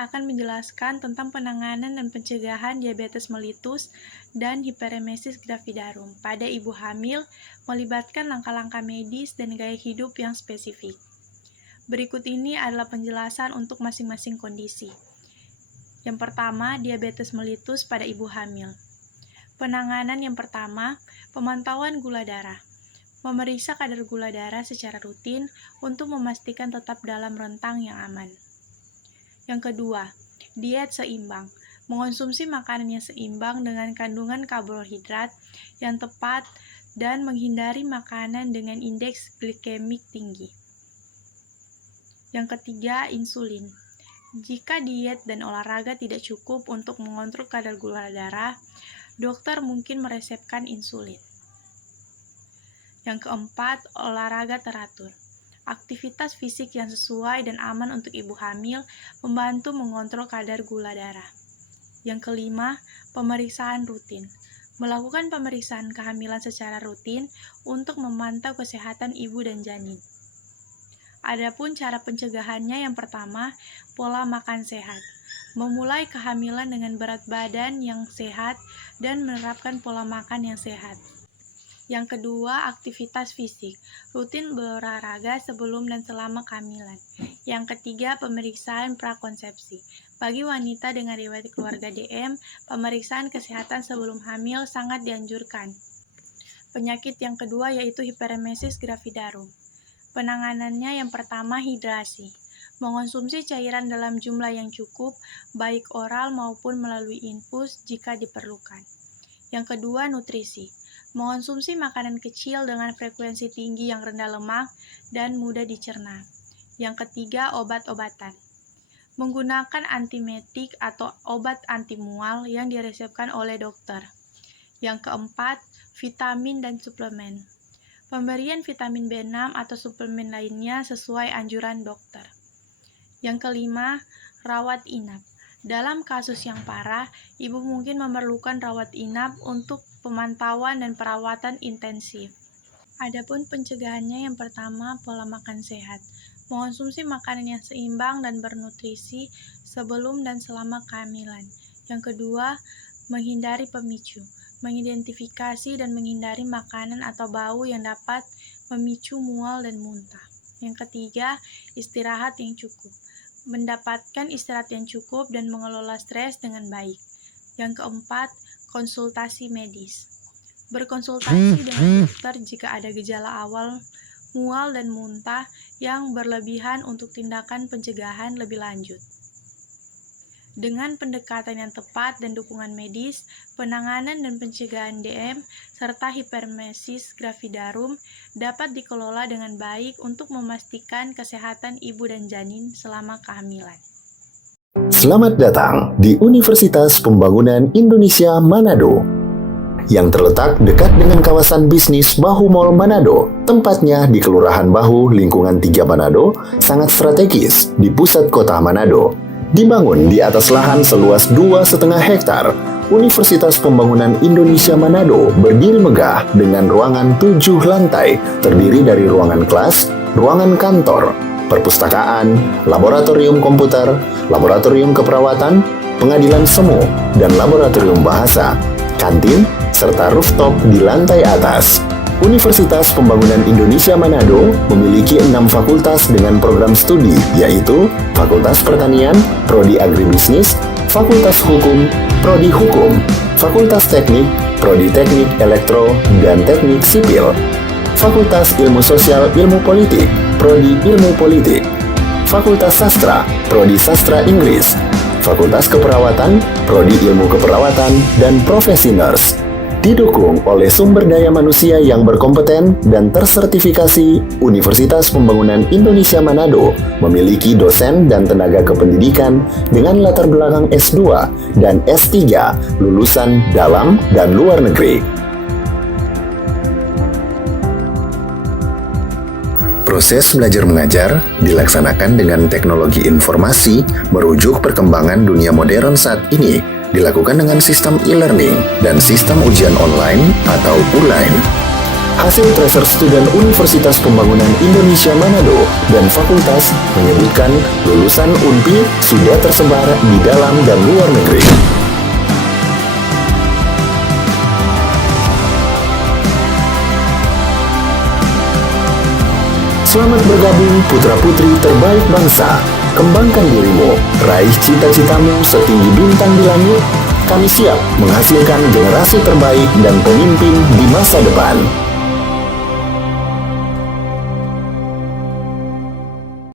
saya akan menjelaskan tentang penanganan dan pencegahan diabetes mellitus dan hiperemesis gravidarum pada ibu hamil, melibatkan langkah-langkah medis dan gaya hidup yang spesifik. Berikut ini adalah penjelasan untuk masing-masing kondisi. Yang pertama, diabetes mellitus pada ibu hamil. Penanganan yang pertama, pemantauan gula darah. Memeriksa kadar gula darah secara rutin untuk memastikan tetap dalam rentang yang aman. Yang kedua, diet seimbang. Mengonsumsi makanan yang seimbang dengan kandungan karbohidrat yang tepat dan menghindari makanan dengan indeks glikemik tinggi. Yang ketiga, insulin. Jika diet dan olahraga tidak cukup untuk mengontrol kadar gula darah, dokter mungkin meresepkan insulin. Yang keempat, olahraga teratur. Aktivitas fisik yang sesuai dan aman untuk ibu hamil membantu mengontrol kadar gula darah. Yang kelima, pemeriksaan rutin. Melakukan pemeriksaan kehamilan secara rutin untuk memantau kesehatan ibu dan janin. Adapun cara pencegahannya, yang pertama, pola makan sehat. Memulai kehamilan dengan berat badan yang sehat dan menerapkan pola makan yang sehat. Yang kedua, aktivitas fisik. Rutin berolahraga sebelum dan selama kehamilan. Yang ketiga, pemeriksaan prakonsepsi. Bagi wanita dengan riwayat keluarga DM, pemeriksaan kesehatan sebelum hamil sangat dianjurkan. Penyakit yang kedua yaitu hiperemesis gravidarum. Penanganannya yang pertama, hidrasi. Mengonsumsi cairan dalam jumlah yang cukup, baik oral maupun melalui infus jika diperlukan. Yang kedua, nutrisi. Mengonsumsi makanan kecil dengan frekuensi tinggi yang rendah lemak dan mudah dicerna. Yang ketiga, obat-obatan. Menggunakan antiemetik atau obat anti mual yang diresepkan oleh dokter. Yang keempat, vitamin dan suplemen. Pemberian vitamin B6 atau suplemen lainnya sesuai anjuran dokter. Yang kelima, rawat inap. Dalam kasus yang parah, ibu mungkin memerlukan rawat inap untuk pemantauan dan perawatan intensif. Adapun pencegahannya, yang pertama, pola makan sehat. Mengonsumsi makanan yang seimbang dan bernutrisi sebelum dan selama kehamilan. Yang kedua, menghindari pemicu. Mengidentifikasi dan menghindari makanan atau bau yang dapat memicu mual dan muntah. Yang ketiga, istirahat yang cukup. Mendapatkan istirahat yang cukup dan mengelola stres dengan baik. Yang keempat, konsultasi medis. Berkonsultasi dengan dokter jika ada gejala awal mual dan muntah yang berlebihan untuk tindakan pencegahan lebih lanjut. Dengan pendekatan yang tepat dan dukungan medis, penanganan dan pencegahan DM serta hiperemesis gravidarum dapat dikelola dengan baik untuk memastikan kesehatan ibu dan janin selama kehamilan. Selamat datang di Universitas Pembangunan Indonesia Manado, yang terletak dekat dengan kawasan bisnis Bahu Mall Manado. Tempatnya di Kelurahan Bahu, lingkungan 3 Manado, sangat strategis di pusat kota Manado. Dibangun di atas lahan seluas 2,5 hektar, Universitas Pembangunan Indonesia Manado berdiri megah dengan ruangan 7 lantai, terdiri dari ruangan kelas, ruangan kantor, perpustakaan, laboratorium komputer, laboratorium keperawatan, pengadilan semu, dan laboratorium bahasa, kantin, serta rooftop di lantai atas. Universitas Pembangunan Indonesia Manado memiliki 6 fakultas dengan program studi, yaitu Fakultas Pertanian, Prodi Agribisnis, Fakultas Hukum, Prodi Hukum, Fakultas Teknik, Prodi Teknik Elektro dan Teknik Sipil, Fakultas Ilmu Sosial Ilmu Politik, Prodi Ilmu Politik, Fakultas Sastra, Prodi Sastra Inggris, Fakultas Keperawatan, Prodi Ilmu Keperawatan, dan Profesi Nurse. Didukung oleh sumber daya manusia yang berkompeten dan tersertifikasi, Universitas Pembangunan Indonesia Manado memiliki dosen dan tenaga kependidikan dengan latar belakang S2 dan S3 lulusan dalam dan luar negeri. Proses belajar mengajar dilaksanakan dengan teknologi informasi merujuk perkembangan dunia modern saat ini, dilakukan dengan sistem e-learning dan sistem ujian online atau ULAIN. Hasil tracer student Universitas Pembangunan Indonesia Manado dan fakultas menyebutkan lulusan UNPI sudah tersebar di dalam dan luar negeri. Selamat bergabung putra-putri terbaik bangsa. Kembangkan dirimu, raih cita-citamu setinggi bintang di langit. Kami siap menghasilkan generasi terbaik dan pemimpin di masa depan.